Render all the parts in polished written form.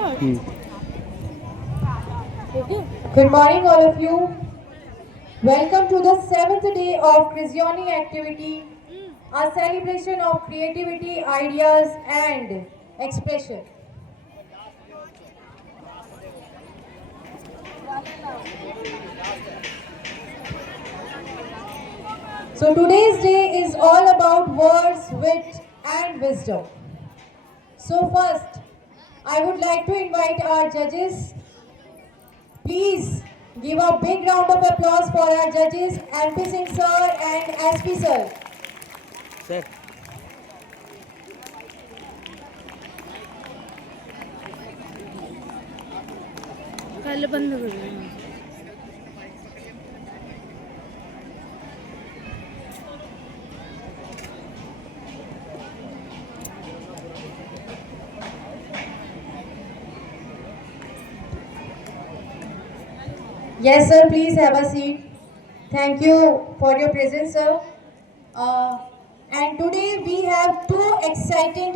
Good morning, all of you. Welcome to the 7th day of Cristiani activity, a celebration of creativity, ideas, and expression. So today's day is all about words, wit, and wisdom. So first, I would like to invite our judges. Please give a big round of applause for our judges, MP Singh sir and SP sir. Sir. कल बंद कर रहे हैं Yes, sir, please have a seat. Thank you for your presence, sir. And today we have two exciting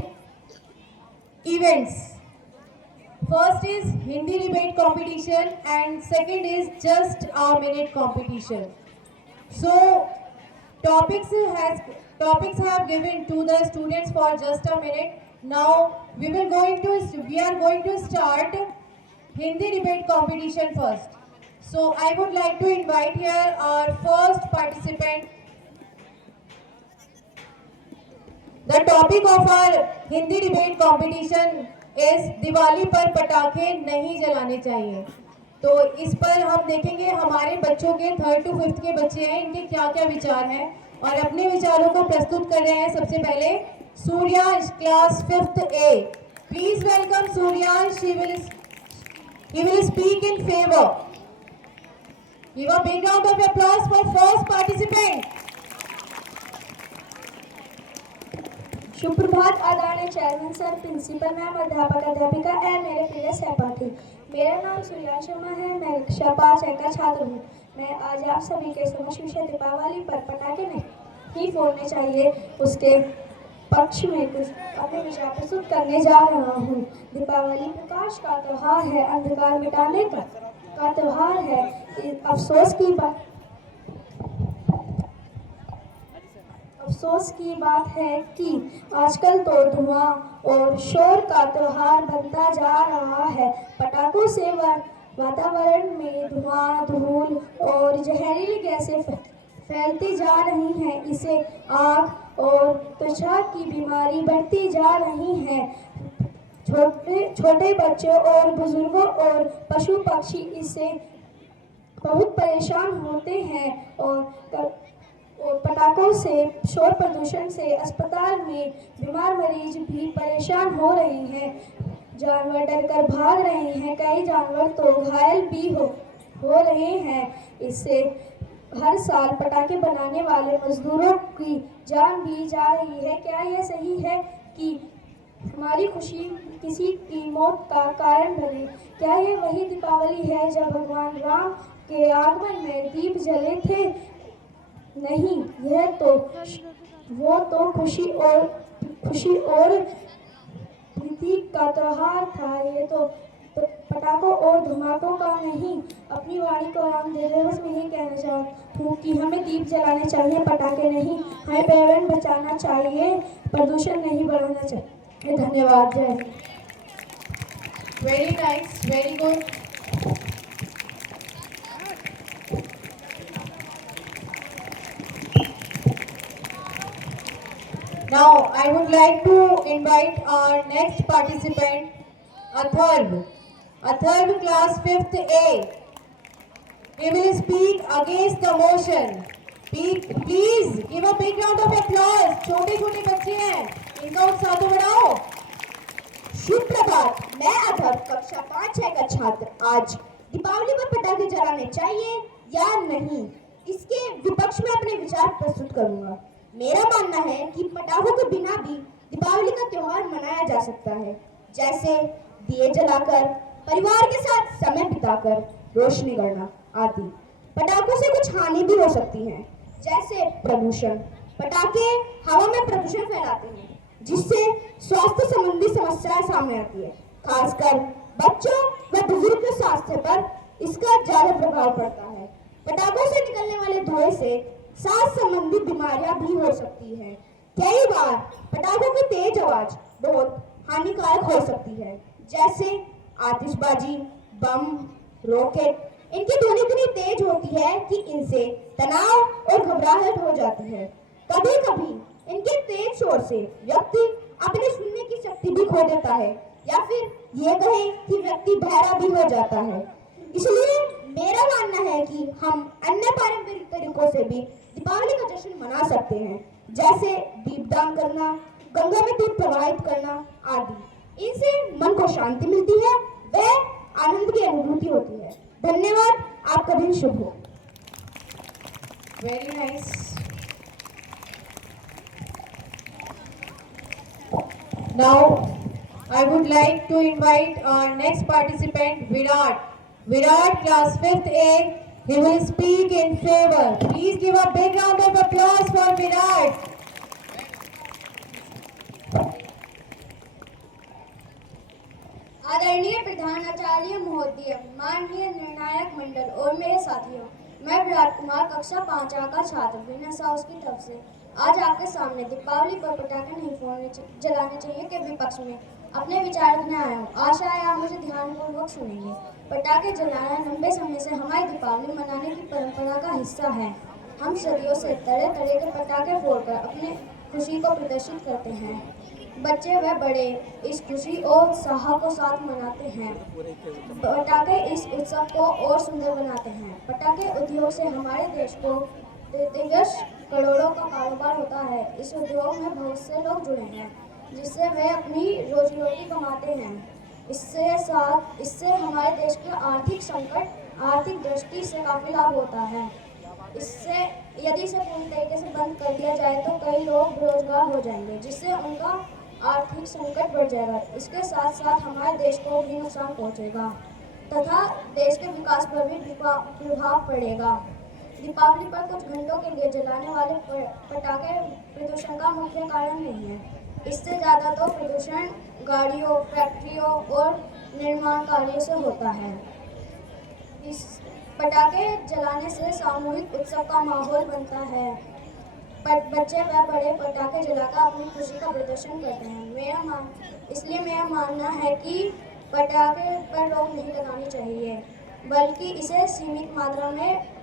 events. First is Hindi debate competition and second is just a minute competition. So topics have given to the students for just a minute. Now we are going to start Hindi debate competition first. So I would like to invite here our first participant. The topic of our Hindi debate competition is Diwali पर पटाखे नहीं जलाने चाहिए. तो इस पर हम देखेंगे हमारे बच्चों के 3rd to 5th के बच्चे हैं, इनके क्या क्या विचार हैं और अपने विचारों को प्रस्तुत कर रहे हैं. सबसे पहले Suryansh class 5th A. Please welcome Suryansh. He will speak in favor. Give a big round of applause for first participant. शुभ प्रभात आदरणीय चेयरमैन सर, प्रिंसिपल मैम, अध्यापक अध्यापिका एवं मेरे प्रिय सहपाठी। मेरा नाम सूर्यांश शर्मा है। मैं कक्षा 5 का छात्र हूँ। मैं आज आप सभी के समक्ष विषय दीपावली पर पटाखे नहीं फोड़ने चाहिए उसके पक्ष में कुछ अपने विचार प्रस्तुत करने जा रहा हूँ। दीपावली प्रकाश का त्योहार है, अंधकार मिटाने का त्योहार है। अफसोस की बात है कि आजकल तो धुआं और शोर का त्योहार बनता जा रहा है। पटाखों से वातावरण में धुआं, धूल और जहरीली गैसें फैलती जा रही हैं। इससे आँख और त्वचा की बीमारी बढ़ती जा रही है। छोटे बच्चों और बुजुर्गों और पशु पक्षी इससे बहुत परेशान होते हैं और पटाखों से शोर प्रदूषण से अस्पताल में बीमार मरीज भी परेशान हो रहे हैं। जानवर डरकर भाग रहे हैं, कई जानवर तो घायल भी हो रहे हैं। इससे हर साल पटाखे बनाने वाले मजदूरों की जान भी जा रही है। क्या यह सही है कि हमारी खुशी किसी की मौत का कारण बने? क्या यह वही दीपावली है जब भगवान राम के आगमन में दीप जले थे? नहीं, वो तो खुशी और प्रीति का त्योहार था। ये तो पटाखों और धमाकों का नहीं। अपनी वाणी को आराम दे रहे बस मैं ये कहना चाहती हूँ कि हमें दीप जलाने चाहिए, पटाखे नहीं। हमें पर्यावरण बचाना चाहिए, प्रदूषण नहीं बढ़ाना चाहिए। धन्यवाद। जय Hind. Very nice, very good. Now I would like to invite our next participant, Atharv. Atharv class 5th A. He will speak against the motion. Please give a big round of applause. छोटे छोटे बच्चे हैं, इनका उत्साह तो बढ़ाओ. शुभ प्रभात। मैं अथर्व कक्षा 5 का छात्र आज दीपावली पर पटाखे जलाने चाहिए या नहीं इसके विपक्ष में अपने विचार प्रस्तुत करूंगा। मेरा मानना है कि पटाखों के बिना भी दीपावली का त्योहार मनाया जा सकता है, जैसे दिए जलाकर, परिवार के साथ समय बिताकर, रोशनी करना आदि। पटाखों से कुछ हानि भी हो सकती है, जैसे प्रदूषण। पटाखे हवा में प्रदूषण फैलाते हैं, जिससे स्वास्थ्य संबंधी समस्याएं सामने आती है, खासकर का ज्यादा प्रभाव पड़ता है। पटाखों से निकलने वाले धुएं से सांस संबंधी बीमारियां भी हो सकती हैं। कई बार पटाखों की तेज आवाज बहुत हानिकारक हो सकती है, जैसे आतिशबाजी, बम, रॉकेट। इनकी ध्वनि इतनी तेज होती है कि इनसे तनाव और घबराहट हो जाती है। कभी कभी इनके तेज शोर से व्यक्ति अपने सुनने की शक्ति भी खो देता है, या फिर ये कहें कि व्यक्ति बहरा भी हो जाता है। इसलिए मेरा मानना है कि हम अन्य पारंपरिक तरीकों से भी दीपावली का जश्न मना सकते हैं, जैसे दीपदान करना, गंगा में दीप प्रवाहित करना आदि। इनसे मन को शांति मिलती है, वह आनंद की अनुभूति होती है। धन्यवाद, आपका दिन शुभ हो। Very nice. Now, I would like to invite our next participant, Virat. Virat, class 5th A. He will speak in favor. Please give a big round of applause for Virat. आदरणीय प्रधानाचार्य महोदय, माननीय निर्णायक मंडल और मेरे साथियों, मैं विराट कुमार कक्षा 5A का छात्र विनय साउस की तरफ से आज आपके सामने दीपावली पर पटाखे नहीं जलाने चाहिए के विपक्ष में अपने विचार रखने आया हूँ। आशा है आप मुझे ध्यानपूर्वक सुनेंगे। पटाखे जलाना लंबे समय से हमारी दीपावली मनाने की परंपरा का हिस्सा है। हम सदियों से तरह तरह के पटाखे फोड़कर अपने खुशी को प्रदर्शित करते हैं। बच्चे व बड़े इस खुशी और उत्साह को साथ मनाते हैं। पटाखे इस उत्सव को और सुंदर बनाते हैं। पटाखे उद्योग से हमारे देश को प्रतिवर्ष करोड़ों का कारोबार होता है। इस उद्योग में बहुत से लोग जुड़े हैं, जिससे वे अपनी रोजी रोटी कमाते हैं। इससे हमारे देश का आर्थिक संकट आर्थिक दृष्टि से काफी लाभ होता है। इससे यदि इसे पूरी तरीके से बंद कर दिया जाए तो कई लोग बेरोजगार हो जाएंगे, जिससे उनका आर्थिक संकट बढ़ जाएगा। इसके साथ साथ हमारे देश को भी नुकसान पहुंचेगा तथा देश के विकास पर भी प्रभाव पड़ेगा। दीपावली पर कुछ घंटों के लिए जलाने वाले पटाखे प्रदूषण का मुख्य कारण नहीं है। इससे ज़्यादा तो प्रदूषण गाड़ियों, फैक्ट्रियों और निर्माण कार्यों से होता है। इस पटाखे जलाने से सामूहिक उत्सव का माहौल बनता है। बच्चे व बड़े पटाखे जलाकर अपनी खुशी का प्रदर्शन करते हैं। इसलिए मेरा मानना है कि पटाखे पर रोक नहीं लगानी चाहिए, बल्कि इसे सीमित मात्रा में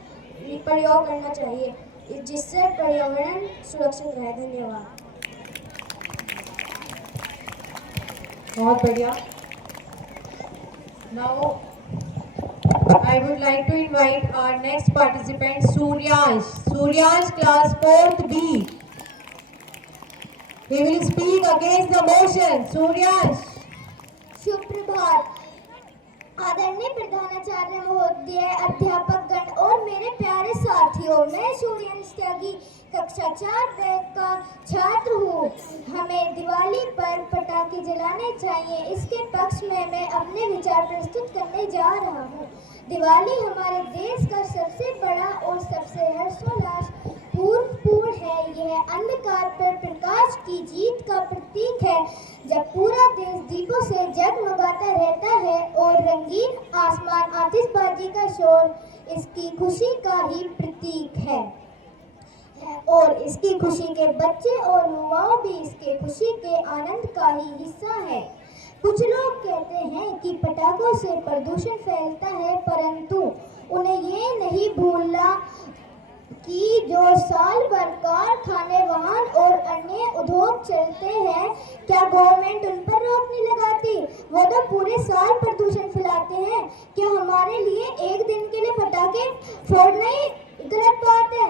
प्रयोग करना चाहिए, जिससे पर्यावरण सुरक्षित रहे। धन्यवाद। बहुत बढ़िया। Now, I would like to invite our next participant, Suryansh. Suryansh, class 4th B. He will speak against the motion. Suryansh. शुभ प्रभात। आदरणीय प्रधानाचार्य महोदय, अध्यापक गण और मेरे प्यारे साथियों, मैं सूर्यांश त्यागी कक्षा 4 का छात्र हूँ। हमें दिवाली पर पटाखे जलाने चाहिए, इसके पक्ष में मैं अपने विचार प्रस्तुत करने जा रहा हूँ। दिवाली हमारे देश का सबसे बड़ा और सबसे हर्षोल्लास पूर्ण है। यह अंधकार पर प्रकाश की जीत का प्रतीक है। जब पूरा देश दीपों से जगमगाता रहता है और रंगीन आसमान आतिशबाजी का शोर इसकी खुशी का ही प्रतीक है, और इसकी खुशी के बच्चे और युवाओं भी इसके खुशी के आनंद का ही हिस्सा है। कुछ लोग कहते हैं कि पटाखों से प्रदूषण फैलता है, परंतु उन्हें ये नहीं भूलना कि जो साल भर कारखाने, वाहन और अन्य उद्योग चलते हैं, क्या गवर्नमेंट उन पर रोक नहीं लगाती? वो तो पूरे साल प्रदूषण फैलाते हैं। क्या हमारे लिए एक दिन के लिए पटाखे फोड़ना ही गलत बात है?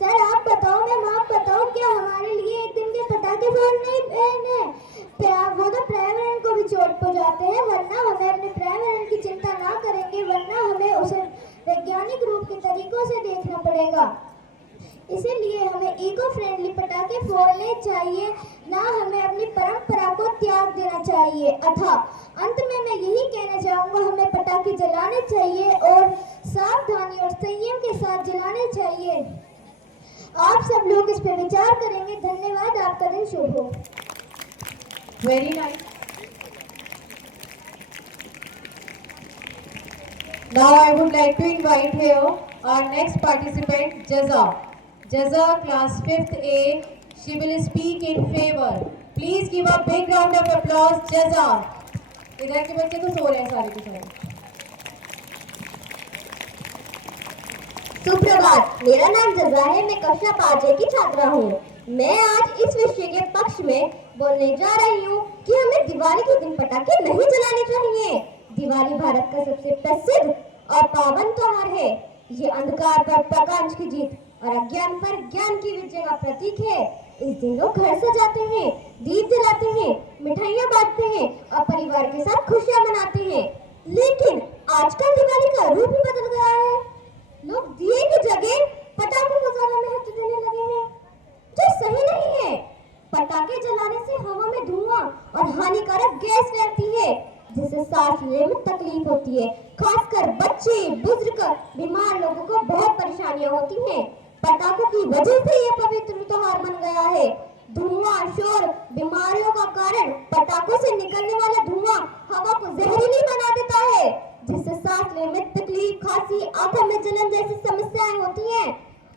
सर आप बताओ, मैम आप बताओ, क्या हमारे लिए एक दिन के पटाखे फोड़ना ही है? वो तो पर्यावरण को भी चोट पहुंचाते हैं, वरना हमें अपने पर्यावरण की चिंता ना करेंगे, वरना हमें उसे वैज्ञानिक रूप के तरीकों से देखना पड़ेगा। इसीलिए हमें इको फ्रेंडली पटाखे फोड़ने चाहिए, ना हमें अपनी परंपरा को त्याग देना चाहिए। अतः अंत में मैं यही कहना चाहूँगा, हमें पटाखे जलाने चाहिए और सावधानी और संयम के साथ जलाने चाहिए। आप सब लोग इस पर विचार करेंगे। धन्यवाद, आपका दिन शुभ हो। Very nice. Now I would like to invite here our next participant, Jaza. Jaza, class 5th A. She will speak in favor. Please give a big round of applause, Jaza. इधर के बच्चे तो सो रहे हैं सारे के सारे. सुप्रभात, मेरा नाम जज़ा है। मैं कक्षा 5 की छात्रा हूँ। मैं आज इस विषय के पक्ष में बोलने जा रही हूँ कि हमें दिवाली के दिन पटाखे नहीं जलाने चाहिए। दिवाली भारत का सबसे प्रसिद्ध और पावन त्योहार है। ये अंधकार पर प्रकाश की जीत और अज्ञान पर ज्ञान की विजय का प्रतीक है। इस दिन लोग घर सजाते हैं, दीप जलाते हैं, मिठाइयाँ बांटते हैं और परिवार के साथ खुशियाँ मनाते हैं। लेकिन आजकल दिवाली का रूप ही बदल गया है। लोग दिए की जगह पटाखों को ज्यादा महत्व देने लगे हैं, जो सही नहीं है। पटाखे जलाने से हवा में धुआं और हानिकारक गैस फैलती है, जिससे सांस लेने में तकलीफ होती है। खासकर बच्चे, बुजुर्ग, बीमार लोगों को बहुत परेशानियां होती हैं। पटाखों की वजह से यह पवित्र त्योहार बन गया है। धुआं, शोर बीमारियों का कारण। पटाखों से निकलने वाला धुआं हवा को जहरीली बना देता है, जिससे सांस लेने में तकलीफ, खांसी, आंखों में जलन जैसी समस्याएं होती हैं।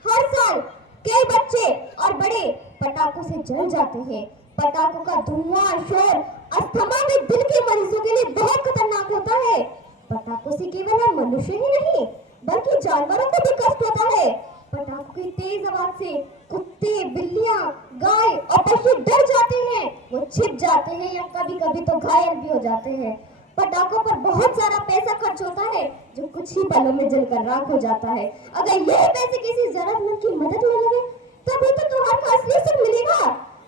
हर साल कई बच्चे और बड़े पटाखों से जल जाते हैं। पटाखों का धुआं, शोर अस्थमा में दिल के मरीजों के लिए बहुत खतरनाक होता है। पटाखों से केवल हम मनुष्य ही नहीं बल्कि जानवरों को भी कष्ट होता है। पटाखों की तेज आवाज से कुत्ते, बिल्लियां, गाय और पशु डर जाते हैं। वो छिप जाते हैं या कभी कभी तो घायल भी हो जाते हैं। पटाखों पर बहुत सारा पैसा खर्च होता है, जो कुछ ही पलों में जलकर राख हो जाता है। अगर यही पैसे किसी जरूरतमंद की मदद में लगे तभी तो त्योहार का असली सुख मिलेगा।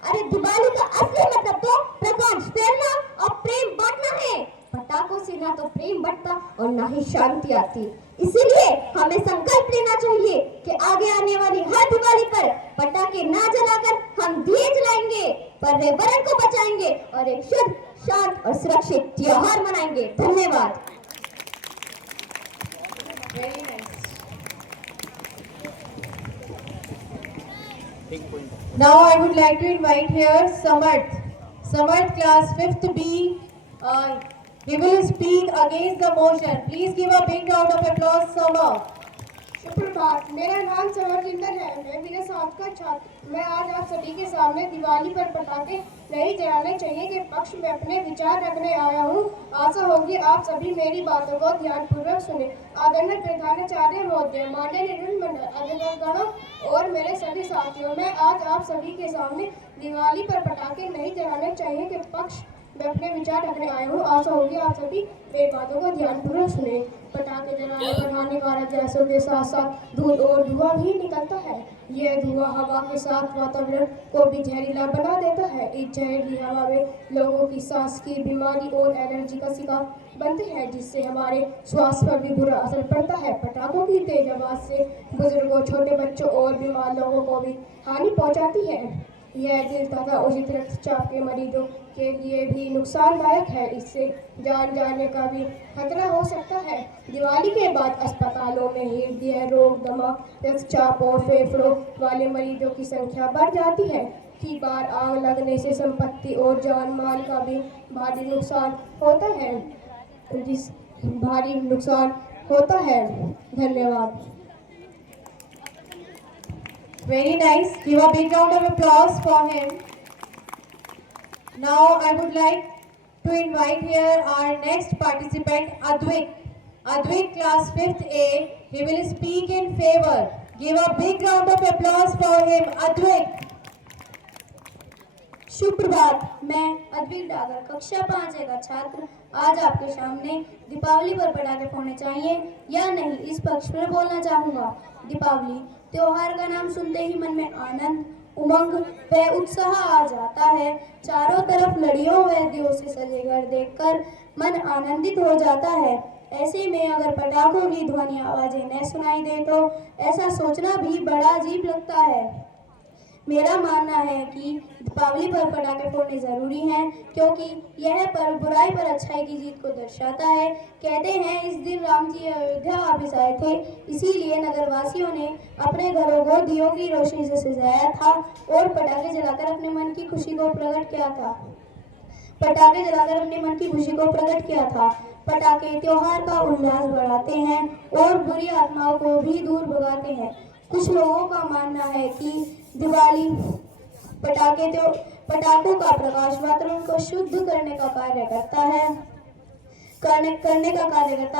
अरे दिवाली का असली मतलब तो प्रकाश फैलना और प्रेम बांटना है। पटाखों से ना तो प्रेम बढ़ता और ना ही शांति आती। इसीलिए हमें संकल्प लेना चाहिए कि आगे आने वाली हर दिवाली पर पटाखे ना जलाकर हम दिए जलाएंगे, पर्यावरण को बचाएंगे और एक शुद्ध, शांत और सुरक्षित त्योहार मनाएंगे। धन्यवाद। Very nice. Now I would like to invite here Samarth. Samarth, class 5th B. He will speak against the motion. Please give a big round of applause, Samarth. सुप्रभात, मेरा नाम समरजिंदर है। मैं मेरे साथ का छात्र। मैं आज आप सभी के सामने दिवाली पर पटाखे नहीं जलाने चाहिए के पक्ष में अपने विचार रखने आया हूँ। आशा होगी आप सभी मेरी बातों को ध्यानपूर्वक सुने। आदरणीय प्रधानाचार्य महोदय, माननीय मंडल अधिकारीगणों और मेरे सभी साथियों, मैं आज आप सभी के सामने दिवाली पर पटाखे नहीं जलाने चाहिए के पक्ष मैं अपने विचार रखने आया हूँ। आशा होगी आप सभी मेरी बातों को ध्यानपूर्वक सुने। पटाखे जलाने पर हानिकारक गैसों के साथ साथ धूल और धुआं भी निकलता है। यह धुआं हवा के साथ वातावरण को भी जहरीला बना देता है। इस जहरीली हवा में लोगों की सांस की बीमारी और एलर्जी का शिकार बनते हैं, जिससे हमारे स्वास्थ्य पर भी बुरा असर पड़ता है। पटाखों की तेज आवाज से बुजुर्गों, छोटे बच्चों और बीमार लोगों को भी हानि पहुंचाती है। यह दिल तथा उचित रक्तचाप के मरीजों के लिए भी नुकसानदायक है। इससे जान जाने का भी खतरा हो सकता है। दिवाली के बाद अस्पतालों में हृदय रोग, दमा, रक्तचाप और फेफड़ों वाले मरीजों की संख्या बढ़ जाती है। कई बार आग लगने से संपत्ति और जान माल का भी भारी नुकसान होता है। धन्यवाद। Very nice. Give a big round of applause for him. Now I would like to invite here our next participant, Advik. Advik, class 5th A. He will speak in favor. Give a big round of applause for him, Advik. सुप्रभात, मैं अद्विक डागर कक्षा 5 का छात्र आज आपके सामने दीपावली पर पटाखे फोड़ने चाहिए या नहीं इस पक्ष पर बोलना चाहूँगा। दीपावली त्योहार का नाम सुनते ही मन में आनंद, उमंग व उत्साह आ जाता है। चारों तरफ लड़ियों व दियों से सजे घर देखकर मन आनंदित हो जाता है। ऐसे में अगर पटाखों की ध्वनि आवाजें न सुनाई दे तो ऐसा सोचना भी बड़ा अजीब लगता है। मेरा मानना है कि दीपावली पर पटाखे फोड़ने जरूरी हैं, क्योंकि यह पर्व बुराई पर अच्छाई की जीत को दर्शाता है। कहते हैं इस दिन राम जी अयोध्या वापस आए थे, इसीलिए नगरवासियों ने अपने घरों को दियों की रोशनी से सजाया था और पटाखे जलाकर अपने मन की खुशी को प्रकट किया था। पटाखे त्योहार का उल्लास बढ़ाते हैं और बुरी आत्माओं को भी दूर भगाते हैं। कुछ लोगों का मानना है कि दिवाली पटाखों का प्रकाश वातावरण को शुद्ध करने का कार्य करता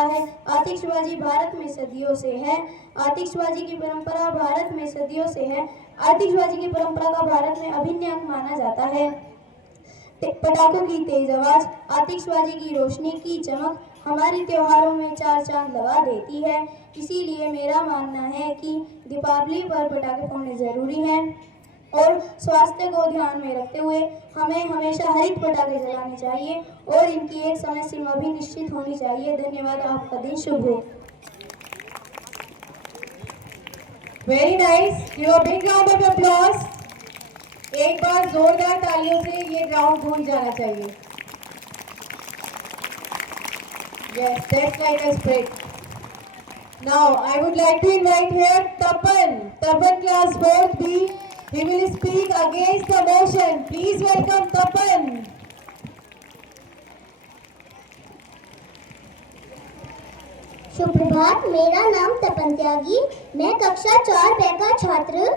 है। आतिशबाजी भारत में सदियों से है। आतिशबाजी की परंपरा भारत में सदियों से है। आतिशबाजी की परंपरा का भारत में अभिन्न अंग माना जाता है। पटाखों की तेज आवाज, आतिशबाजी की रोशनी की चमक हमारे त्योहारों में चार चांद लगा देती है। इसीलिए मेरा मानना है कि दीपावली पर पटाखे फोड़ने जरूरी हैं और स्वास्थ्य को ध्यान में रखते हुए हमें हमेशा हरित पटाखे जलाने चाहिए और इनकी एक समय सीमा भी निश्चित होनी चाहिए। धन्यवाद। आपका दिन शुभ हो। Very nice, give a big round of applause. एक बार जोरदार तालियों से ये राउंड गूंज जाना चाहिए। Yes, that's like a spread. Now I would like to invite here Tapan class 4th B. He will speak against the motion. Please welcome Tapan. सुप्रभात, मेरा नाम तपन त्यागी, मैं कक्षा 4 का छात्र।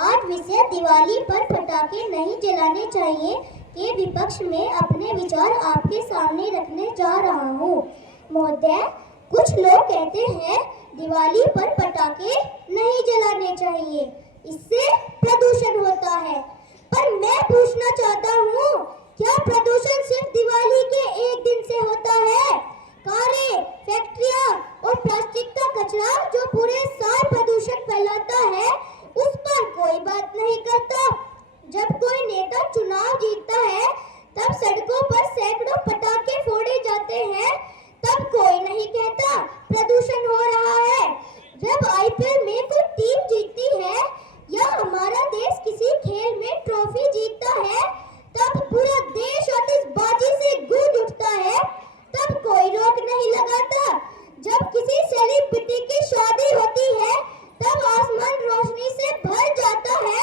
आज विषय दिवाली पर पटाखे नहीं जलाने चाहिए के विपक्ष में अपने विचार आपके सामने रखने जा रहा हूँ। महोदय, कुछ लोग कहते हैं दिवाली पर पटाखे नहीं जलाने चाहिए, इससे प्रदूषण होता है। पर मैं पूछना चाहता हूँ, क्या प्रदूषण सिर्फ दिवाली के एक दिन से होता है? कारें, फैक्ट्रियां और प्लास्टिक का कचरा जो पूरे साल प्रदूषण फैलाता है, उस पर कोई बात नहीं करता। जब कोई नेता चुनाव जीतता है, तब सड़कों पर सैकड़ों पटाखे फोड़े जाते हैं, तब कोई नहीं कहता प्रदूषण हो रहा है। जब आईपीएल में कोई टीम जीतती है या हमारा देश किसी खेल में ट्रॉफी जीतता है, तब पूरा देश आतिशबाजी से गूंज उठता है, तब कोई रोक नहीं लगाता। जब किसी सेलिब्रिटी की शादी होती है, तब आसमान रोशनी से भर जाता है,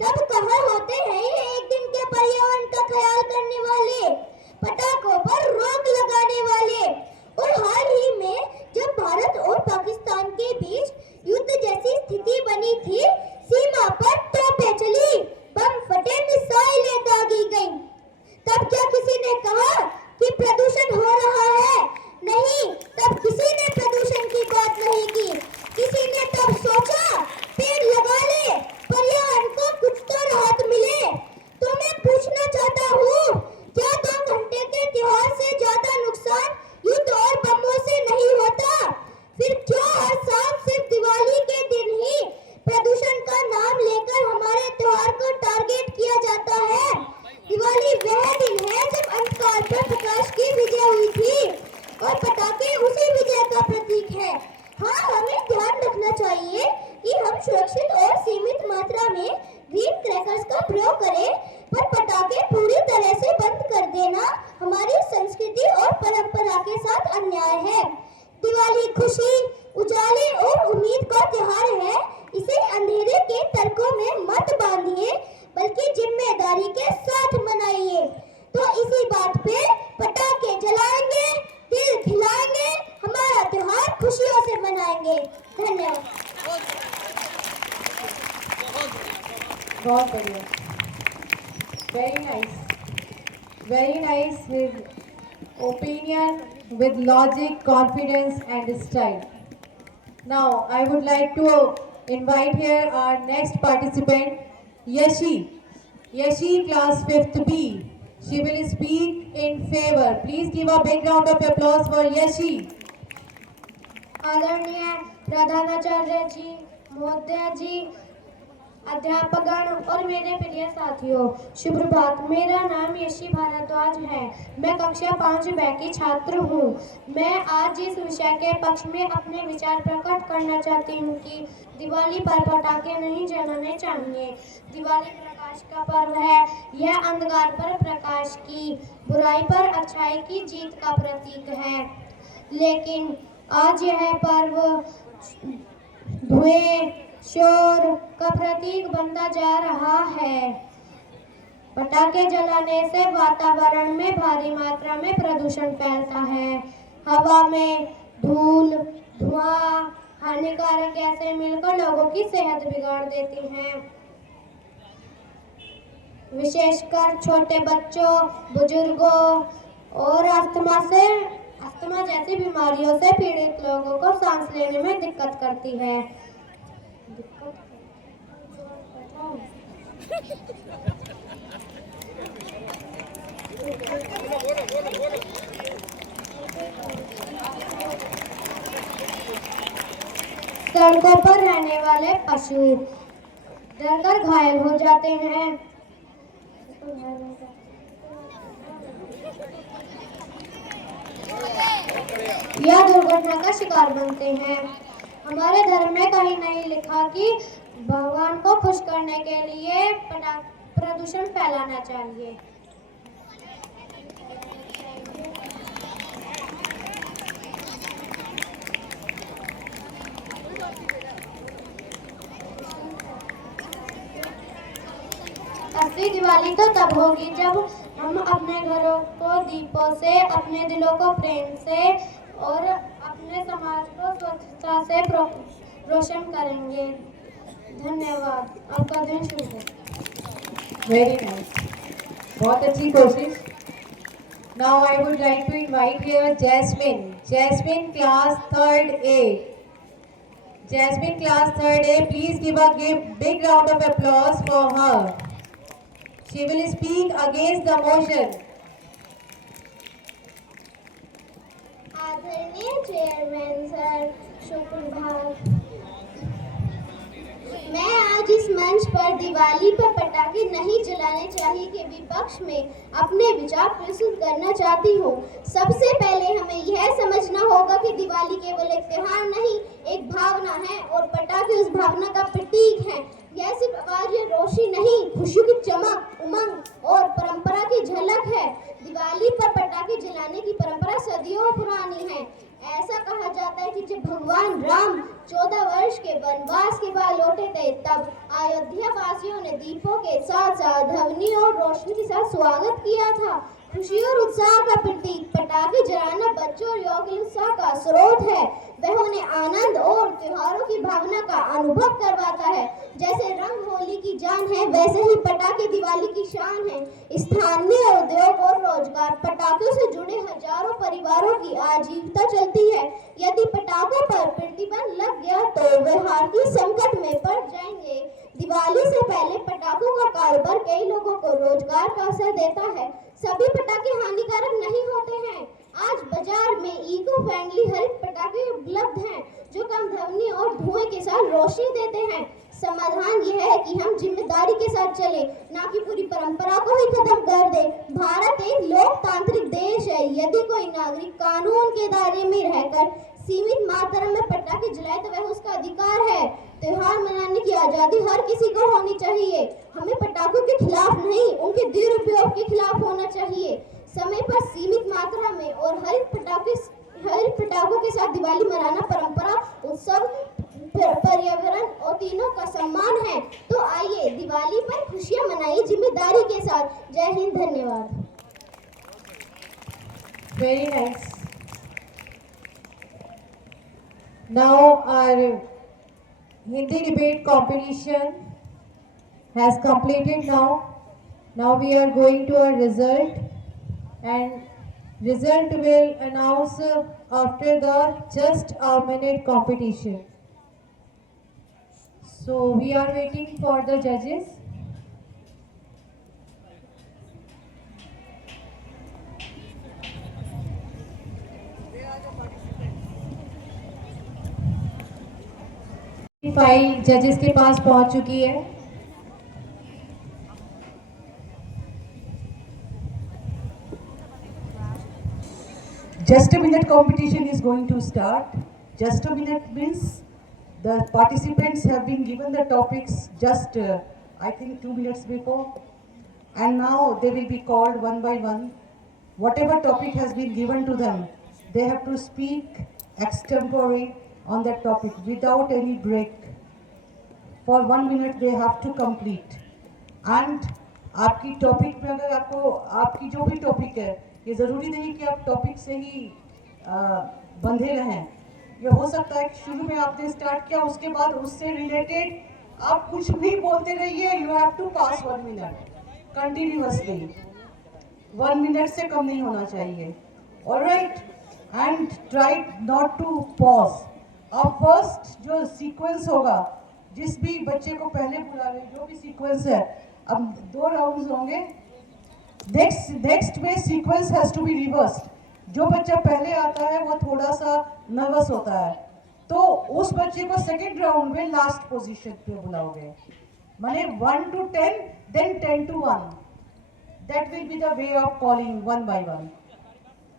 तब कहाँ होते हैं ये एक दिन के पर्यावरण का ख्याल करने वाले, पटाखों पर रोक लगाने वाले। और हाल ही में जब भारत और पाकिस्तान के बीच युद्ध जैसी स्थिति बनी थी, सीमा पर तोपें चली, बम फटे, मिसाइलें दागी गईं, तब क्या किसी ने कहा कि प्रदूषण हो रहा है? नहीं, तब किसी ने प्रदूषण की बात नहीं की। किसी ने तब सोचा पेड़ लगा ले, पर्यावरण को कुछ तो राहत मिले। तो मैं पूछना चाहता हूँ, क्या 2 घंटे के त्योहार से ज्यादा नुकसान युद्ध और बमों से नहीं होता? फिर क्यों हर साल सिर्फ दिवाली के दिन ही प्रदूषण का नाम लेकर हमारे त्योहार को टारगेट किया जाता है? दिवाली वह दिन है जब अंधकार पर प्रकाश की विजय हुई थी और पटाखे उसी विजय का प्रतीक है। हाँ, हमें ध्यान रखना चाहिए कि हम सुरक्षित और सीमित मात्रा में ग्रीन क्रैकर्स का प्रयोग करें, पर पटाखे पूरी तरह से बंद कर देना हमारी संस्कृति और परंपरा के साथ अन्याय है। दिवाली खुशी, उजाले और उम्मीद का त्योहार है। इसे अंधेरे के तर्कों में मत बांधिए, बल्कि जिम्मेदारी के साथ मनाइए। तो इसी बात पे पटाखे जलाएंगे, दिल खिलाएंगे, हमारा त्योहार खुशियों से मनाएंगे। धन्यवाद। बहुत बढ़िया, very nice with opinion, with logic, confidence and style. Now I would like to invite here our next participant, Yashi class 5th B. She will speak in favor. Please give a big round of applause for Yashi. आदरणीय प्रधानाचार्य जी, महोदय जी, अध्यापकगण और मेरे प्रिय साथियों, शुभ प्रभात। मेरा नाम यशी भारद्वाज है। मैं कक्षा 5 की छात्र हूँ। मैं आज इस विषय के पक्ष में अपने विचार प्रकट करना चाहती हूँ कि दिवाली पर पटाखे नहीं जलाने चाहिए। दिवाली प्रकाश का पर्व है। यह अंधकार पर प्रकाश की, बुराई पर अच्छाई की जीत का प्रतीक है। लेकिन आज यह पर्व धुएं, शोर का प्रतीक बनता जा रहा है। पटाखे जलाने से वातावरण में भारी मात्रा में प्रदूषण फैलता है। हवा में धूल, धुआं, हानिकारक गैसें मिलकर लोगों की सेहत बिगाड़ देती हैं। विशेषकर छोटे बच्चों, बुजुर्गों और अस्थमा जैसी बीमारियों से पीड़ित लोगों को सांस लेने में दिक्कत करती है। सड़कों पर रहने वाले पशु डरकर घायल हो जाते हैं। या दुर्घटना का शिकार बनते हैं। हमारे धर्म में कहीं नहीं लिखा कि भगवान को खुश करने के लिए प्रदूषण फैलाना चाहिए। असली दिवाली तो तब होगी जब हम अपने घरों को दीपों से, अपने दिलों को प्रेम से और अपने समाज को स्वच्छता से रोशन करेंगे। धन्यवाद। आपका दिन शुभ हो। वेरी नाइस, बहुत अच्छी कोशिश। Now I would like to invite here Jasmine class 3rd A. Jasmine class 3rd A, please give a big round of applause for her. She will speak against the motion. आदरणीय chairman sir, सुप्रभात। मैं आज इस मंच पर दिवाली पर पटाखे नहीं जलाने चाहिए के विपक्ष में अपने विचार प्रस्तुत करना चाहती हूँ। सबसे पहले हमें यह समझना होगा कि दिवाली केवल एक त्योहार नहीं, एक भावना है और पटाखे उस भावना का प्रतीक है। यह सिर्फ आवाज या रोशनी नहीं, खुशियों की चमक, उमंग और परंपरा की झलक है। दिवाली पर पटाखे जलाने की परंपरा सदियों पुरानी है। ऐसा कहा जाता है कि जब भगवान राम 14 वर्ष के वनवास के बाद लौटे थे, तब अयोध्या वासियों ने दीपों के साथ साथ ध्वनि और रोशनी के साथ स्वागत किया था। खुशी और उत्साह का प्रतीक पटाखे जलाना बच्चों और युवाओं के उत्साह का स्रोत है। वह उन्हें आनंद और त्योहारों की भावना का अनुभव करवाता है। जैसे रंग होली की जान है, वैसे ही पटाखे दिवाली की शान है। स्थानीय उद्योग और रोजगार, पटाखों से जुड़े हजारों परिवारों की आजीविका चलती है। यदि पटाखों पर प्रतिबंध लग गया तो वे आर्थिक संकट में पड़ जाएंगे। दिवाली से पहले पटाखों का कारोबार कई लोगों को रोजगार का अवसर देता है। सभी पटाखे हानिकारक नहीं होते हैं। आज बाजार में इको फ्रेंडली हरित पटाखे उपलब्ध हैं, जो कम ध्वनि और धुएं के साथ रोशनी देते हैं। समाधान यह है कि हम जिम्मेदारी के साथ चले, ना कि पूरी परंपरा को ही खत्म कर दे। भारत एक लोकतांत्रिक देश है। यदि कोई नागरिक कानून के दायरे में रहकर सीमित मात्रा में पटाखे जलाए तो वह उसका अधिकार है। त्योहार मनाने की आजादी हर किसी को होनी चाहिए। हमें पटाखों के खिलाफ नहीं, उनके दुरुपयोग के खिलाफ होना चाहिए। समय पर सीमित मात्रा में और हरित पटाखों के साथ दिवाली मनाना परंपरा, उत्सव, पर्यावरण और तीनों का सम्मान है। तो आइए दिवाली पर खुशियां मनाइए जिम्मेदारी के साथ। जय हिंद, धन्यवाद। Very nice. Now our Hindi debate competition has completed now. Now we are going to our result, and result will announce after the just a minute competition. So we are waiting for the judges. File जजेस के पास पहुंच चुकी है। Just a minute competition is going to start. Just a minute means the participants have been given the topics just I think 2 minutes before, and now they will be called one by one. Whatever topic has been given to them, they have to speak extempore on that topic without any break. For 1 minute they have to complete. And आपकी टॉपिक में अगर आपको आपकी जो भी टॉपिक है, ये ज़रूरी नहीं कि आप टॉपिक से ही बंधे रहें। ये हो सकता है कि शुरू में आपने स्टार्ट किया, उसके बाद उससे रिलेटेड आप कुछ भी बोलते रहिए। You have to pass 1 minute continuously, 1 minute से कम नहीं होना चाहिए। Alright, and try not to pause. अब फर्स्ट जो सीक्वेंस होगा, जिस भी बच्चे को पहले बुला रहे, जो भी सीक्वेंस है, अब 2 राउंड्स होंगे। नेक्स्ट में sequence has to be reversed. जो बच्चा पहले आता है वो थोड़ा सा नर्वस होता है, तो उस बच्चे को सेकेंड राउंड में लास्ट पोजीशन पे बुलाओगे। माने 1 to 10, then 10 to 1. That will be the way of calling one by one.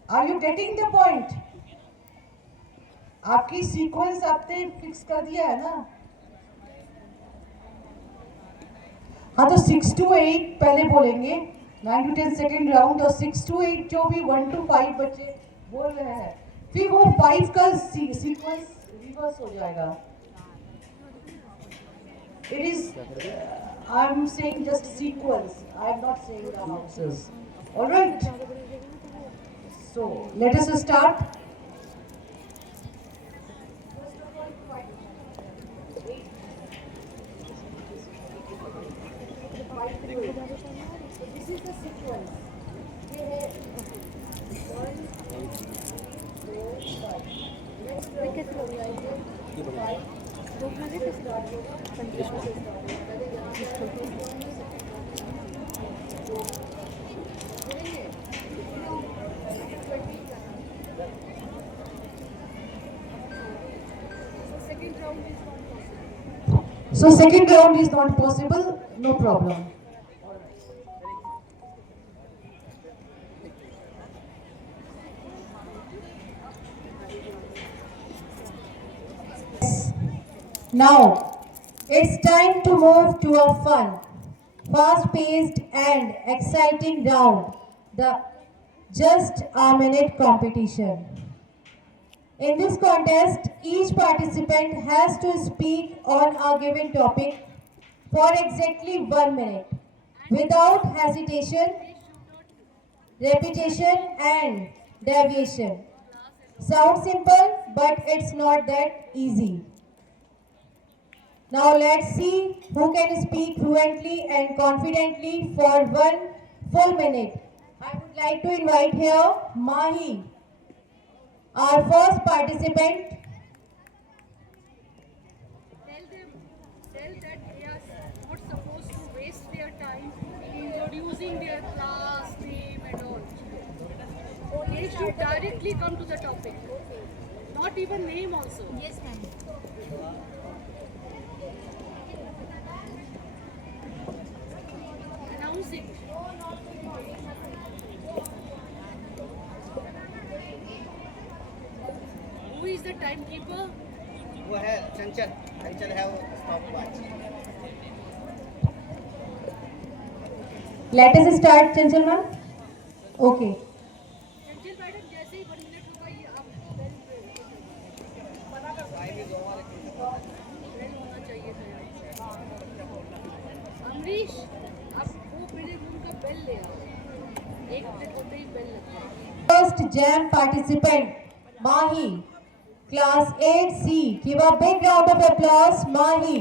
Are you getting the point? आपकी सीक्वेंस आपने फिक्स कर दिया है ना? हाँ, तो 6 to 8 पहले बोलेंगे, 9 to 10 सेकेंड राउंड, और 6 to 8 जो भी 1 to 5 बच्चे बोल रहे हैं, फिर वो 5 का सीक्वेंस रिवर्स हो जाएगा। It is, I'm saying just sequence. I'm not saying the houses. All right. So let us start. This is the sequence. So second round is not possible, no problem. Now, it's time to move to a fun, fast-paced and exciting round, the Just a Minute competition. In this contest, each participant has to speak on a given topic for exactly 1 minute, without hesitation, repetition and deviation. Sounds simple, but it's not that easy. Now let's see who can speak fluently and confidently for 1 full minute. I would like to invite here Mahi, our first participant. Tell that they are not supposed to waste their time introducing their class name and all. They should directly come to the topic. Not even name also. Yes, ma'am. Announce it. Who is the timekeeper? वो है चंचल, चंचल है वो stop watch. Let us start, Chanchal ma'am. Okay. चंचल मैडम, जैसे ही 1 मिनट होगा ये आपको बेल होना चाहिए था। अमरीश, आप वो मेरे रूम का बेल ले आओ। 1 मिनट होते ही बेल लगता है। First jam participant, Mahi, class 8C. Give a big round of applause, Mahi.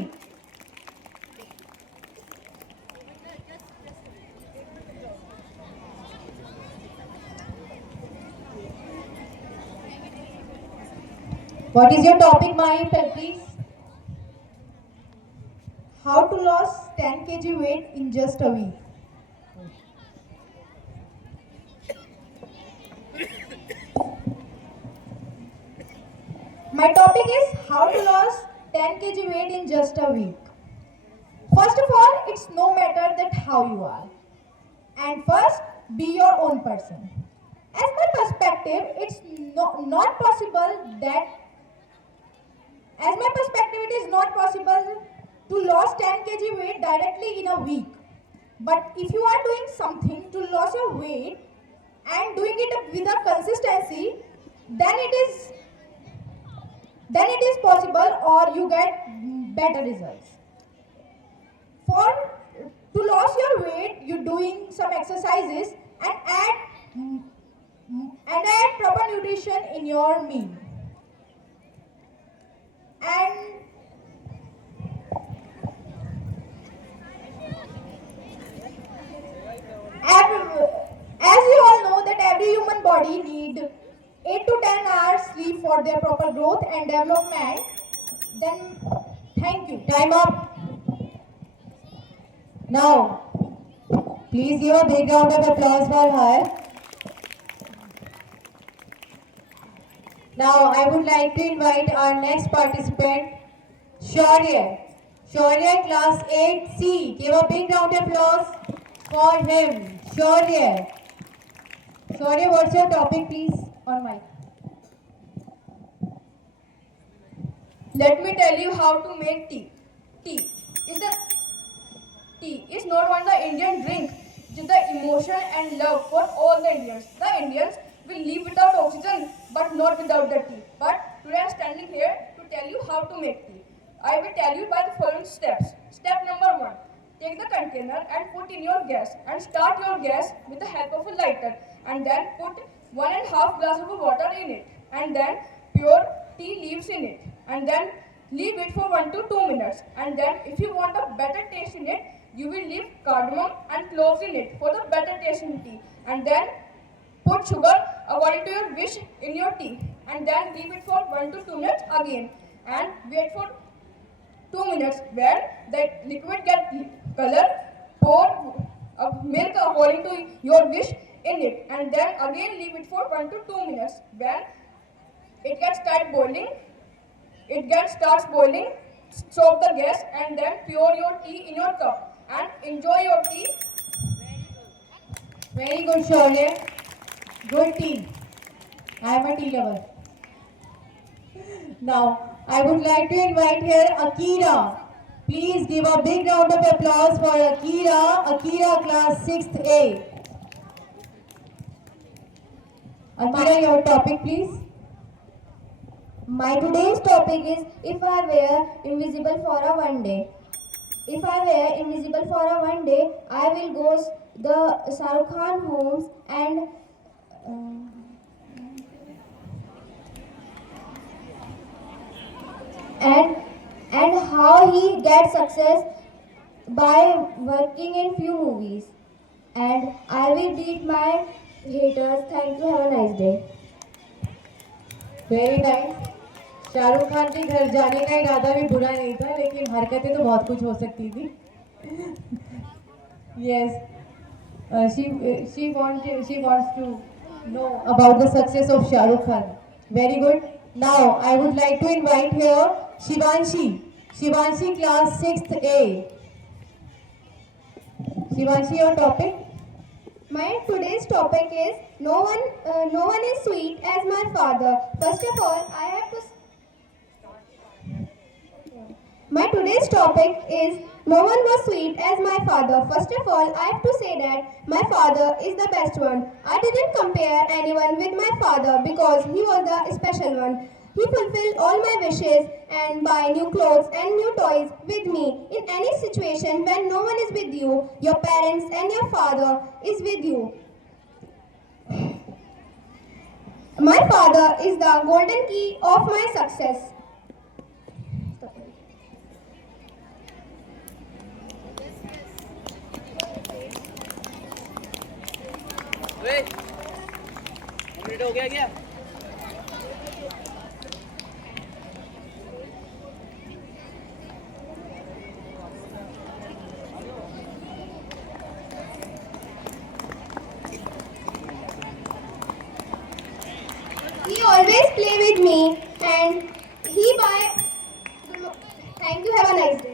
What is your topic, Mahi, please? How to lose 10 kg weight in just a week. My topic is how to lose 10 kg weight in just a week. First of all, it's no matter that how you are. And first, be your own person. As my perspective, it's not possible that As my perspective, it is not possible to lose 10 kg weight directly in a week. But if you are doing something to lose your weight and doing it with a consistency, then it is possible, or you get better results. To lose your weight, you're doing some exercises and add and add proper nutrition in your meal. And as you all know that every human body need 8 to 10 hours sleep for their proper growth and development. Then thank you. Time up. Now, please give a big round of applause for her. Now, I would like to invite our next participant, Shaurya. Shaurya, class 8C. Give a big round of applause for him. Shaurya. Shaurya, what's your topic, please? On mic. Let me tell you how to make tea. Tea is not only the Indian drink, it is the emotion and love for all the Indians. The Indians will live without oxygen, but not without the tea. But today I am standing here to tell you how to make tea. I will tell you by the following steps. Step number 1. Take the container and put in your gas and start your gas with the help of a lighter, and then put 1.5 glass of water in it, and then pure tea leaves in it, and then leave it for 1 to 2 minutes, and then if you want a better taste in it, you will leave cardamom and cloves in it for the better taste in tea, and then put sugar according to your wish in your tea, and then leave it for 1 to 2 minutes again, and wait for 2 minutes. When the liquid gets color, pour milk according to your wish in it, and then again leave it for 1 to 2 minutes. When it starts boiling, stop the gas, and then pour your tea in your cup and enjoy your tea. Very good, Shaurya. Good tea. I am a tea lover. Now, I would like to invite here Akira. Please give a big round of applause for Akira. Akira, class 6th A. Akira, your topic, please. My today's topic is if I were invisible for a one day. If I were invisible for a one day, I will go the Shah Rukh Khan homes and how he gets success by working in few movies. And I will beat my haters. Thank you. Have a nice day. Very nice. Shahrukh खान के घर जाने का इरादा भी बुरा नहीं था, लेकिन हरकतें तो बहुत कुछ हो सकती थी. Yes, she wants to know about the success of Shah Rukh Khan. Very good. Now I would like to invite here Shivanshi. Shivanshi, class 6th A. Shivanshi, your topic. My today's topic is no one is sweet as my father. First of all, My today's topic is no one was sweet as my father. First of all, I have to say that my father is the best one. I didn't compare anyone with my father because he was the special one. He fulfilled all my wishes and buy new clothes and new toys with me. In any situation when no one is with you, your parents and your father is with you. My father is the golden key of my success. Complete हो गया क्या? He always play with me and he buy. Thank you. Have a nice day.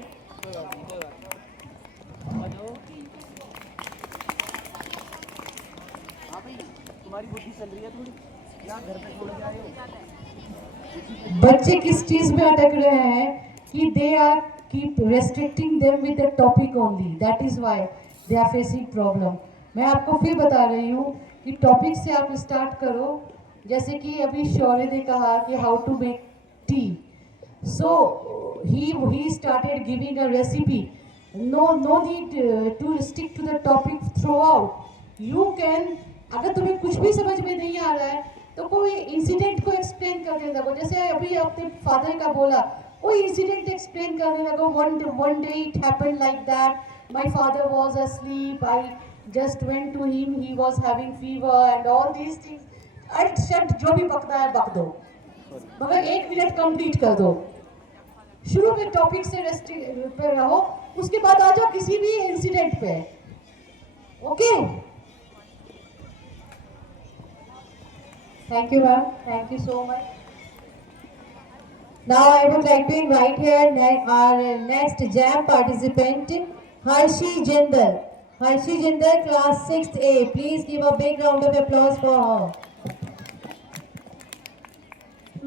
तुम्हारी बुद्धि चल रही है थोड़ी, क्या घर पे छोड़ के आए हो? बच्चे किस चीज में अटक रहे हैं कि they are keep restricting them with the topic only, that is why they are facing problem. मैं आपको फिर बता रही हूँ कि टॉपिक से आप स्टार्ट करो. जैसे कि अभी शौर्य ने कहा कि how to make tea, so he started giving a recipe. No need to stick to the topic throughout. You can अगर तुम्हें कुछ भी समझ में नहीं आ रहा है तो कोई इंसिडेंट को एक्सप्लेन करने लगो, जैसे अभी अपने फादर का बोला, कोई इंसिडेंट एक्सप्लेन करने लगो. One day it happened like that, my father was asleep, I just went to him, he was having fever and all these things. अट शट जो भी बकना है बक दो, मगर 1 मिनट कंप्लीट कर दो. शुरू में टॉपिक से पे रहो, उसके बाद आ जाओ किसी भी इंसिडेंट पे. Okay? Thank you, ma'am. Thank you so much. Now I would like to invite here our next jam participant, Harshi Jindal. Harshi Jindal, class 6th A. Please give a big round of applause for her.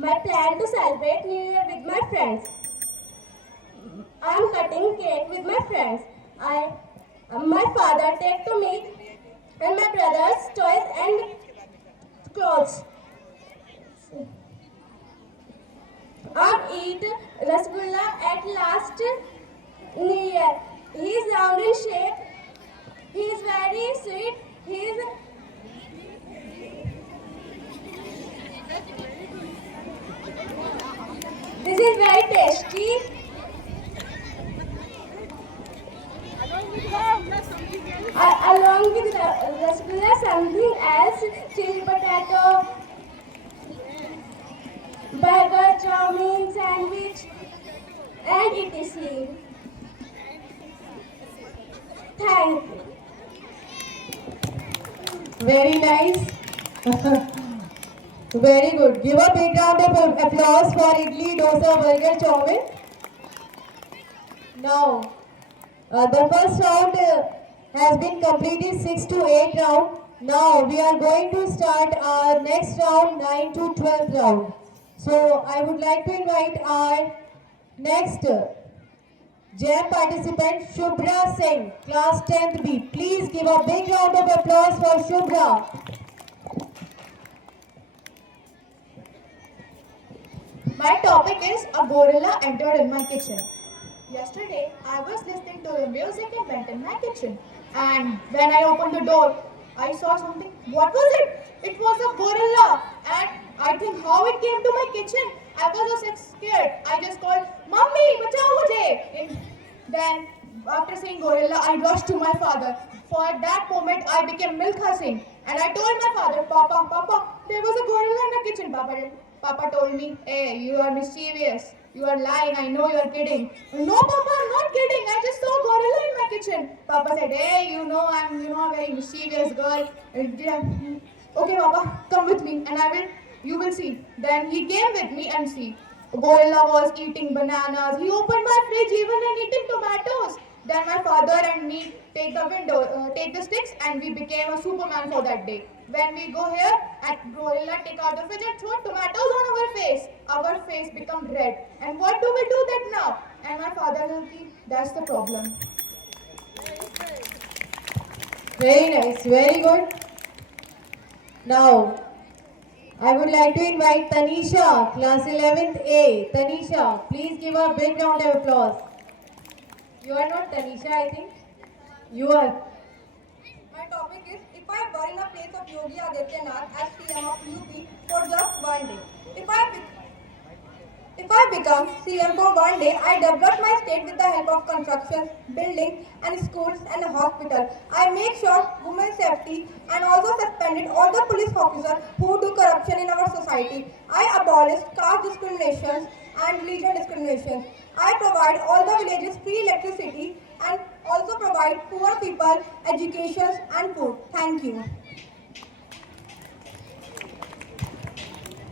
My plan to celebrate New Year with my friends. I am cutting cake with my friends. My father take to me and my brothers toys and clothes. I eat rasgulla at last New Year. He is round in shape. He is very sweet. He is This is very tasty. Along with rasgulla, something else: chili potato, burger, chow-mein, sandwich, and etc. Thank you. Very nice. Very good. Give a big round of applause for idli, dosa, burger, chow-mein. Now, the first round has been completed, 6 to 8 round. Now we are going to start our next round, 9 to 12 round. So I would like to invite our next jam participant, Shubhra Singh, class 10th B. Please give a big round of applause for Shubhra. My topic is a gorilla entered in my kitchen. Yesterday, I was listening to the music and went in my kitchen. And when I opened the door, I saw something. What was it? It was a gorilla. And I think how it came to my kitchen. I was so scared. I just called, "Mummy, bachao mujhe." And then, after seeing gorilla, I rushed to my father. For that moment, I became Milkha Singh. And I told my father, Papa, there was a gorilla in the kitchen. Papa told me, "Hey, you are mischievous. You are lying. I know you are kidding." "No, Papa, I'm not kidding. I just saw a gorilla in my kitchen." Papa said, "Hey, you know I'm a very mischievous girl." "Okay, Papa, come with me and you will see." Then he came with me and see. Gorilla was eating bananas. He opened my fridge even and eating tomatoes. Then my father and me take the sticks, and we became a Superman for that day. When we go here, at gorilla take out the fridge and throw tomatoes on our face. Our face become red. And what do we do that now? And my father will be, that's the problem. Very nice, very good. Now, I would like to invite Tanisha, class 11th A. Tanisha, please give a big round of applause. You are not Tanisha, I think. You are. My topic is, if I were in a place of Yogi Adityanath as CM of UP for just one day. If I become CM for one day, I develop my state with the help of construction, building, and schools and a hospital. I make sure women's safety and also suspended all the police officers who do corruption in our society. I abolish caste discrimination and religion discrimination. I provide all the villages free electricity and also provide poor people education and food. Thank you.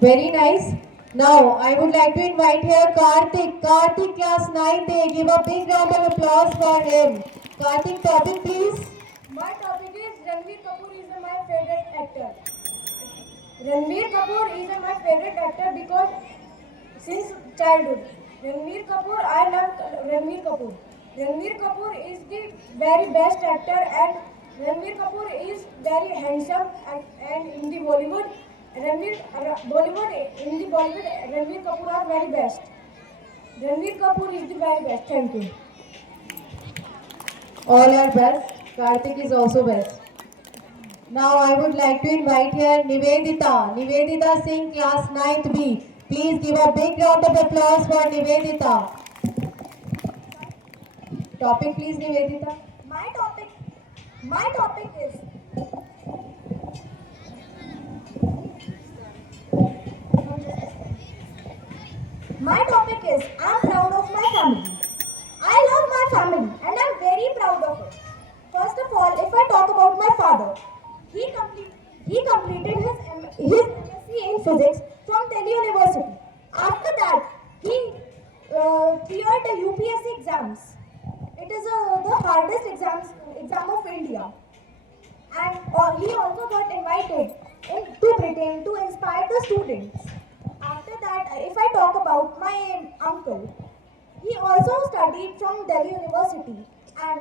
Very nice. Now, I would like to invite here Karthik. Karthik, class 9th A. Give a big round of applause for him. Karthik, topic please. My topic is Ranveer Kapoor is my favorite actor. Ranveer Kapoor is my favorite actor because since childhood, Ranveer Kapoor, I love Ranveer Kapoor. Ranveer Kapoor is the very best actor, and Ranveer Kapoor is very handsome, and in the Bollywood, Ranveer Kapoor are very best. Ranveer Kapoor is the very best. Thank you. All are best. Karthik is also best. Now I would like to invite here Nivedita. Nivedita Singh, class 9th B. Please give a big round of applause for Nivedita. Topic please, Nivedita. My topic is I'm proud of my family. I love my family and I'm very proud of it. First of all, if I talk about my father, he completed his MSc in physics from Delhi University. After that, he cleared the UPSC exams. It is the hardest exam of India. And he also got invited to Britain to inspire the students. After that, if I talk about my uncle, he also studied from Delhi University and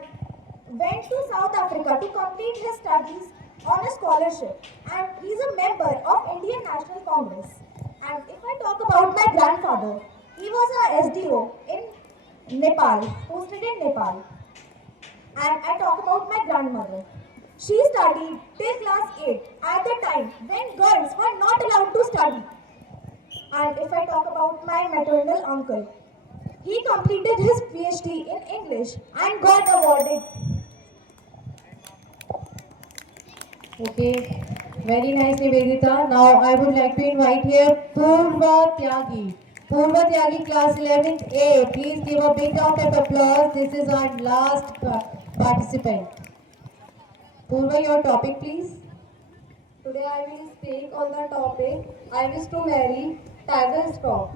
went to South Africa to complete his studies on a scholarship. And he's a member of Indian National Congress. And if I talk about my grandfather, he was a SDO in Nepal, posted in Nepal. And I talk about my grandmother. She studied till class 8 at the time when girls were not allowed to study. And if I talk about my maternal uncle, he completed his PhD in English and got awarded. Okay, very nice Nivedita. Now I would like to invite here Purva Tyagi. Purva Tyagi, class 11th A. Please give a big round of applause. This is our last participant. Purva, your topic please. Today I will speak on the topic I wish to marry Tiger Shroff.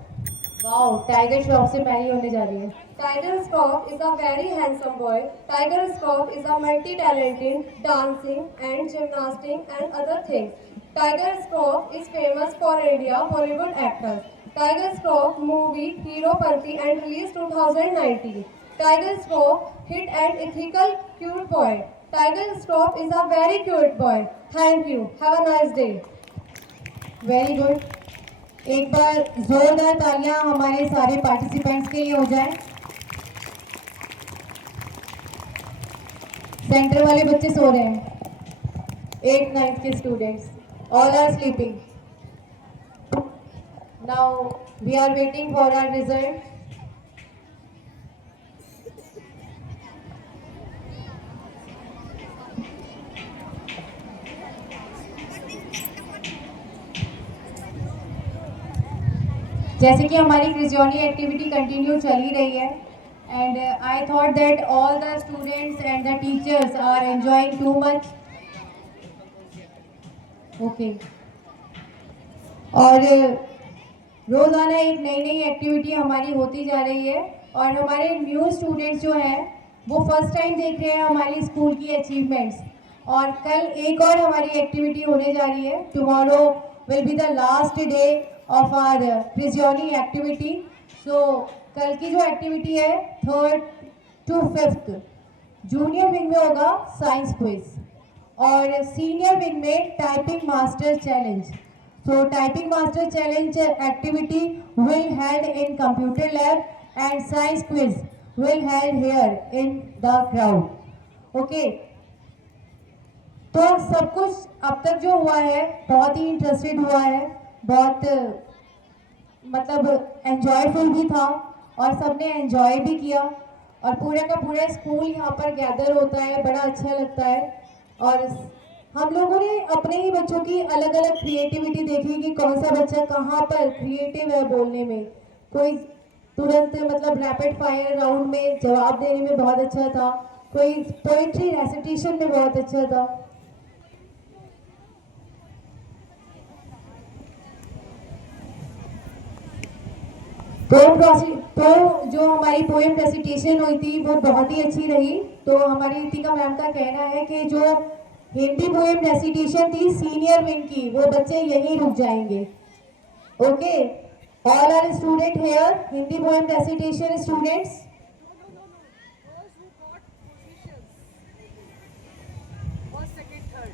Wow, tiger Shroff से मैरी होने जा रही है. Tiger Shroff is a very handsome boy. Tiger Shroff is a multi-talented dancing and gymnastics and other things. Tiger Shroff is famous for India Bollywood actors. Tiger Shroff movie Hero Panti and released 2019. Tiger Shroff hit an ethical cute boy. Tiger Shroff is a very cute boy. Thank you. Have a nice day. Very good. एक बार जोरदार तालियां हमारे सारे पार्टिसिपेंट्स के लिए हो जाए. सेंटर वाले बच्चे सो रहे हैं. 8th 9th के students all are sleeping. Now we are waiting for our result. जैसे कि हमारी क्रिजोनी एक्टिविटी कंटिन्यू चल ही रही है and I thought that all the students and the teachers are enjoying too much. Okay. और रोज़ाना एक नई नई एक्टिविटी हमारी होती जा रही है और हमारे न्यू स्टूडेंट्स जो हैं वो फर्स्ट टाइम देख रहे हैं हमारी स्कूल की अचीवमेंट्स. और कल एक और हमारी एक्टिविटी होने जा रही है. Tomorrow will be the last day of our प्रिजियोनी एक्टिविटी. सो कल की जो एक्टिविटी है 3rd to 5th junior wing में होगा साइंस क्विज और सीनियर विंग में typing master challenge. So typing master challenge activity will held in computer lab and science quiz will held here in the crowd. Okay. तो सब कुछ अब तक जो हुआ है बहुत ही इंटरेस्टेड हुआ है, बहुत मतलब एंजॉयफुल भी था और सबने एंजॉय भी किया और पूरा का पूरा स्कूल यहाँ पर गैदर होता है, बड़ा अच्छा लगता है. और हम लोगों ने अपने ही बच्चों की अलग अलग क्रिएटिविटी देखी कि कौन सा बच्चा कहाँ पर क्रिएटिव है बोलने में. कोई तुरंत मतलब रैपिड फायर राउंड में जवाब देने में बहुत अच्छा था, कोई पोइट्री रेसिटेशन में बहुत अच्छा था. तो जो हमारी पोएम रेसिटेशन हुई थी वो बहुत ही अच्छी रही. तो हमारी रितिका मैम का कहना है कि जो हिंदी पोएम रेसिटेशन थी सीनियर विंग की वो बच्चे यहीं रुक जाएंगे. Okay. All are student here. Hindi poem recitation students. Those who got positions, first, second, third.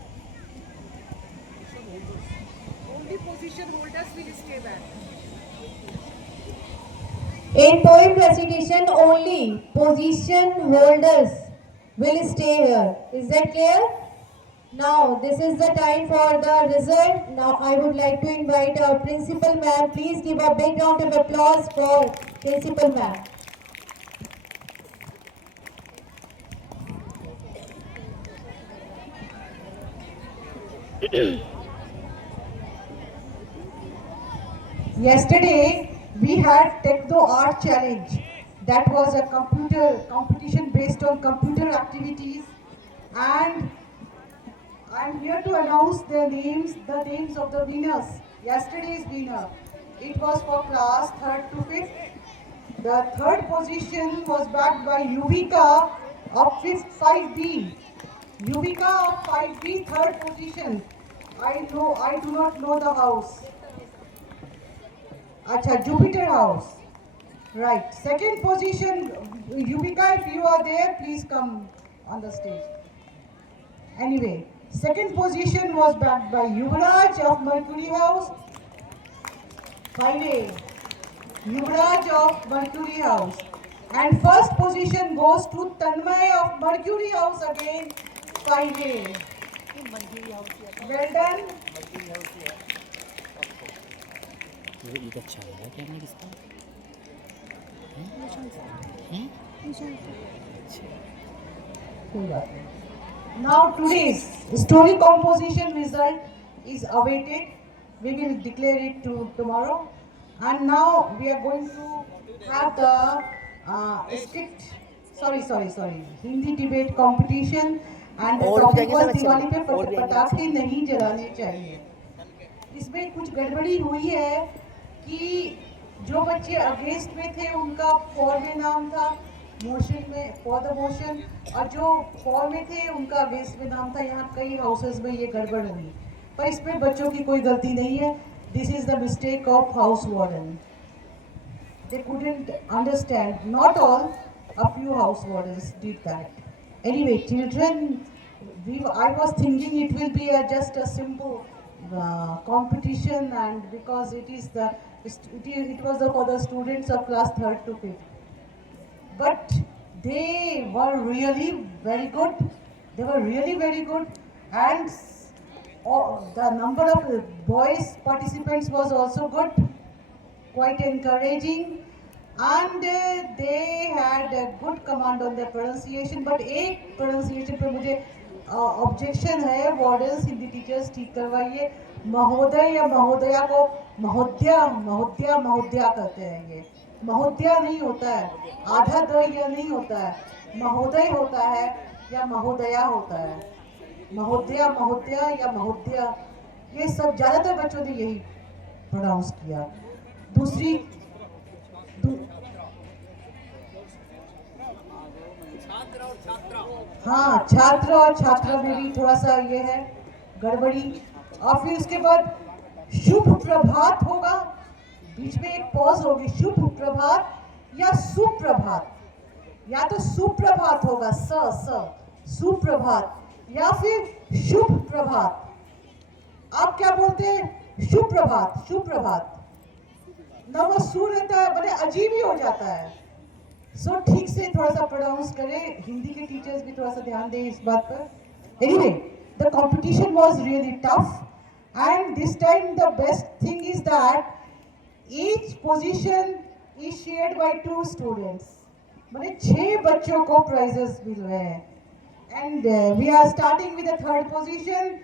Only position holders will stay back. In poem recitation only position holders will stay here. Is that clear? Now, this is the time for the result. Now, I would like to invite our principal ma'am. Please give a big round of applause for principal ma'am. Yesterday we had Techno Art Challenge. That was a computer competition based on computer activities, and I'm here to announce the names of the winners. Yesterday's winner. It was for class 3rd to 5th. The third position was backed by Yuvika of 5B. Yuvika of 5B, third position. I do not know the house. Acha, Jupiter House. Right. Second position, Yuvika, if you are there, please come on the stage. Anyway, second position was backed by Yuvraj of Mercury House. 5A. Yuvraj of Mercury House. And first position goes to Tanmay of Mercury House again. 5A. Well done. Eid अच्छा लगा क्या नहीं किसका Now today's story composition result is awaited. We will declare it tomorrow. And now we are going to have the Hindi debate competition, and the topic was Diwali पे पटाखे नहीं जलाने चाहिए. इसमें कुछ गड़बड़ी हुई है कि जो बच्चे अगेंस्ट में थे उनका फॉर में नाम था, मोशन में फॉर द मोशन, और जो फॉर में थे उनका अगेंस्ट में नाम था. यहाँ कई हाउसेस में ये गड़बड़ हुई, पर इसमें बच्चों की कोई गलती नहीं है. This is the mistake of house warden. They couldn't understand. Not all, a few house wardens did that. Anyway, children, I was thinking it will be just a simple competition, and because it was for the students of class 3rd to 5th. But they were really very good. They were really very good, and the number of boys participants was also good, quite encouraging, and they had a good command on their pronunciation. But एक pronunciation पे मुझे ऑब्जेक्शन है. वार्डन्स, हिंदी टीचर्स ठीक करवाइए. महोदय या महोदया को महोदया करते हैं. ये महोदया नहीं होता है, आधा द या नहीं होता है, महोदय होता है या महोदया होता है. महोदया या महोदया, ये सब ज़्यादातर बच्चों ने यही प्रोनाउंस किया. दूसरी हाँ, छात्र और छात्रा में भी थोड़ा सा ये है गड़बड़ी. और फिर उसके बाद शुभ प्रभात होगा, बीच में एक पॉज होगी. शुभ प्रभात या सुप्रभात, या तो सुप्रभात होगा सुप्रभात, या फिर शुभ प्रभात. आप क्या बोलते हैं? शुभ प्रभात. ना वो सु रहता है, बड़े अजीब ही हो जाता है. सो ठीक से थोड़ा सा प्रोनाउंस करें. हिंदी के टीचर्स भी थोड़ा सा ध्यान दें इस बात पर. Anyway, the competition was really tough, and this time the best thing is that each position is shared by 2 students. माने 6 बच्चों को प्राइजेस मिल रहे हैं. And we are starting with the third position.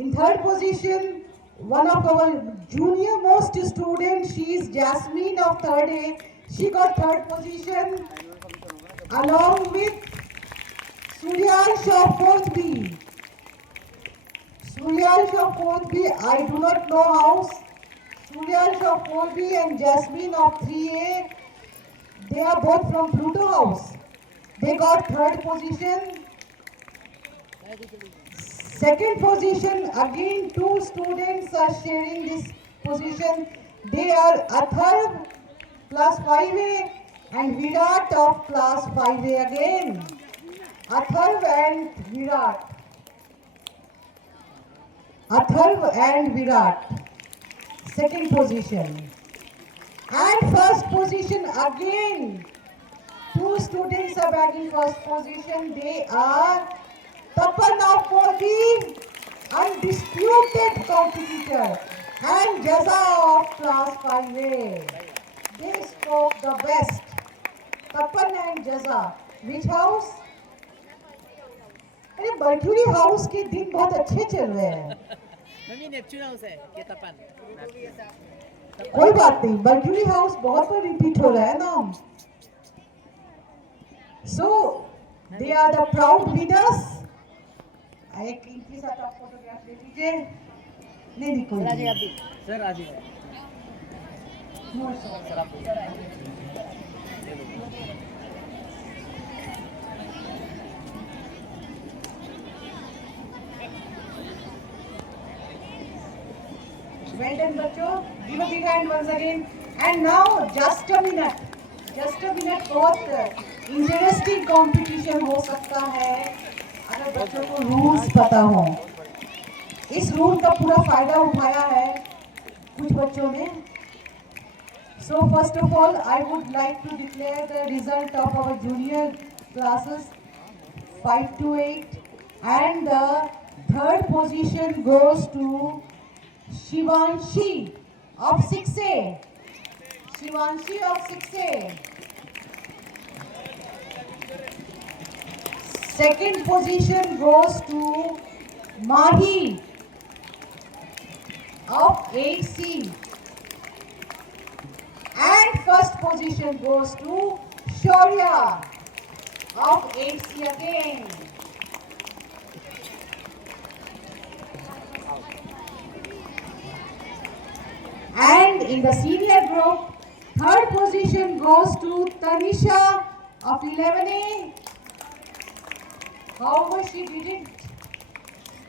In third position, one of our junior most student, she is Jasmine of 3rd A. She got 3rd position along with Suryansh of 4th B. Suryansh of 4th B, I do not know house. Suryansh of 4th B and Jasmine of 3A, they are both from Pluto house. They got 3rd position. Second position, again 2 students are sharing this position. They are Atharv class 5A and Virat of class 5A again. Atharv and Virat. Second position. And first position again. 2 students are bagging first position. They are Tapan of Modi, undisputed competitor, and Jaza of class 5A. They spoke the best. Tapan and Jaza. Which house? अरे mercury house के दिन बहुत अच्छे चल रहे हैं. Mummy Neptune house है ये तपन. कोई बात नहीं, मर्क्यूरी हाउस बहुत बार रिपीट हो रहा है नाम. So they are the proud winners. एक इनके साथ आप फोटोग्राफ ले लीजिए. नहीं कोई सर आज ही सर आज ही सर आप Well done, बच्चों. Give a big hand once again. And now just a minute. Just a minute. बहुत इंटरेस्टिंग कंपटीशन हो सकता है अगर बच्चों को रूल्स पता हो. इस रूल का पूरा फायदा उठाया है कुछ बच्चों ने. So first of all, I would like to declare the result of our junior classes 5 to 8, and the third position goes to Shivanshi of 6A. Shivanshi of 6A. Second position goes to Mahi of 8C. And first position goes to Shaurya of 8C again. And in the senior group, third position goes to Tanisha of 11A. However, she didn't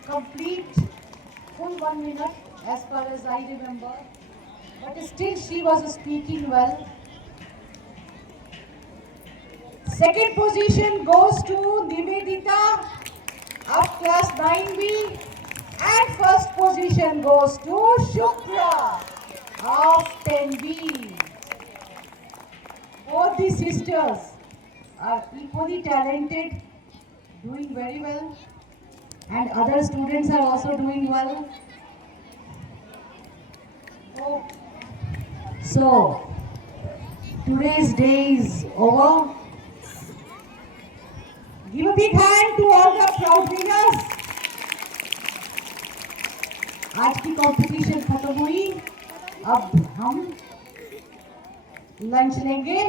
complete full 1 minute as far as I remember. But still she was speaking well. Second position goes to Nivedita of class 9B. And first position goes to Shukla of 10B. Both the sisters are equally talented, doing very well, and other students are also doing well. So, today's day is over. Give a big hand to all the proud winners. आज की कंपटीशन खत्म हुई. अब हम लंच लेंगे.